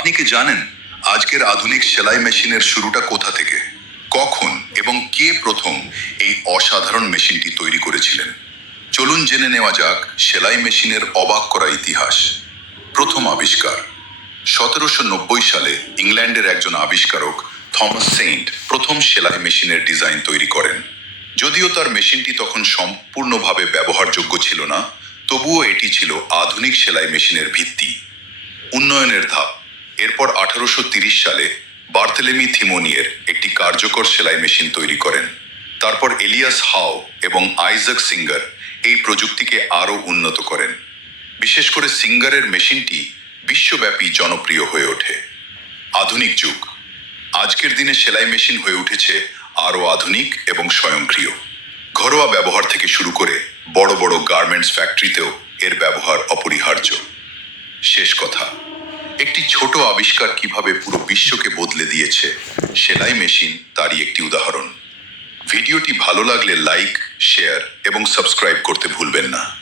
আপনি কি জানেন আজকের আধুনিক সেলাই মেশিনের শুরুটা কোথা থেকে, কখন এবং কে প্রথম এই অসাধারণ মেশিনটি তৈরি করেছিলেন? চলুন জেনে নেওয়া যাক সেলাই মেশিনের অবাক করা ইতিহাস। প্রথম আবিষ্কার 1790 সালে ইংল্যান্ডের একজন আবিষ্কারক থমাস সেইন্ট প্রথম সেলাই মেশিনের ডিজাইন তৈরি করেন। যদিও তার মেশিনটি তখন সম্পূর্ণভাবে ব্যবহারযোগ্য ছিল না, তবুও এটি ছিল আধুনিক সেলাই মেশিনের ভিত্তি। উন্নয়নের ধাপ। এরপর 1830 সালে বার্থেলেমি থিমোনিয়ের একটি কার্যকর সেলাই মেশিন তৈরি করেন। তারপর এলিয়াস হাও এবং আইজাক সিঙ্গার এই প্রযুক্তিকে আরও উন্নত করেন। বিশেষ করে সিঙ্গারের মেশিনটি বিশ্বব্যাপী জনপ্রিয় হয়ে ওঠে। আধুনিক যুগ। আজকের দিনে সেলাই মেশিন হয়ে উঠেছে আরও আধুনিক এবং স্বয়ংক্রিয়। ঘরোয়া ব্যবহার থেকে শুরু করে বড় বড় গার্মেন্টস ফ্যাক্টরিতেও এর ব্যবহার অপরিহার্য। শেষ কথা, একটি ছোট আবিষ্কার কিভাবে পুরো বিশ্বকে বদলে দিয়েছে, সেলাই মেশিন তারই একটি উদাহরণ। ভিডিওটি ভালো লাগলে লাইক, শেয়ার এবং সাবস্ক্রাইব করতে ভুলবেন না।